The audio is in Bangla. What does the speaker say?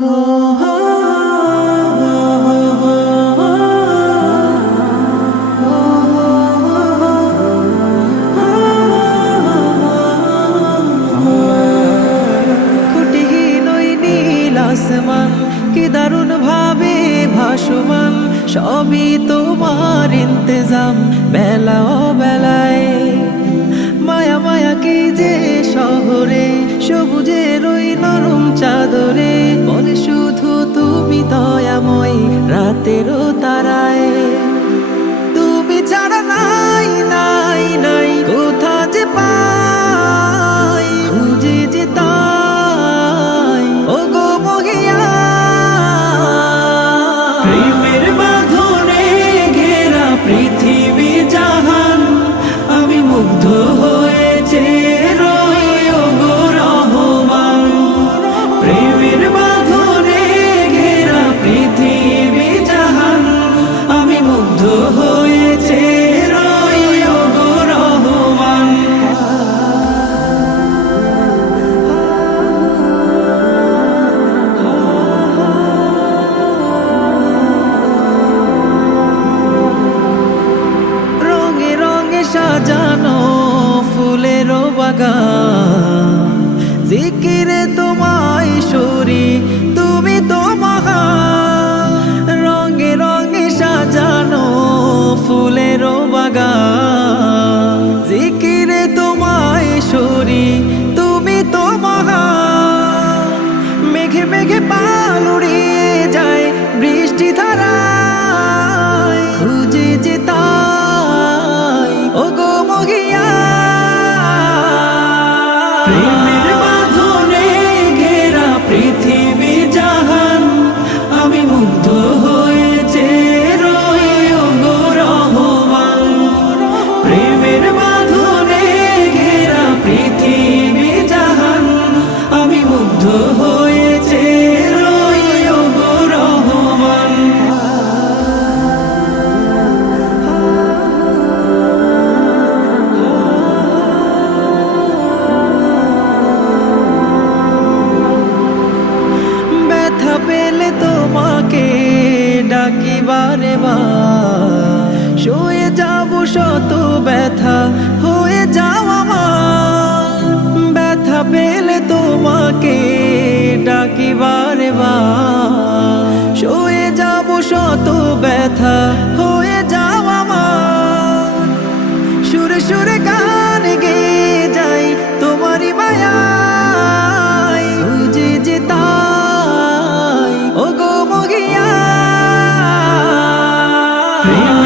কি দারুণ ভাবে ভাসমান সবই তোমার ইন্তজাম বেলা ও বেলায় মায়া মায়া কি যে শহরে সবুজের ওই নরম চাদর রাতেরও তারায় সাজানো ফুলের বাগান জিকিরে তোমায় সরি তুমি তো মহা রঙে রঙে সাজানো ফুলের বাগান জিকিরে তোমায় সরি তুমি তো মেঘে মেঘে পাল উড়িয়ে যায় বৃষ্টি ধারা তোমাকে ডাকি বা শুয়ে যাব শত ব্যথা হয়ে যাও আমার ব্যথা পেলে তোমাকে ডাকিবারে বা শুয়ে যাব শত ব্যথা Yeah.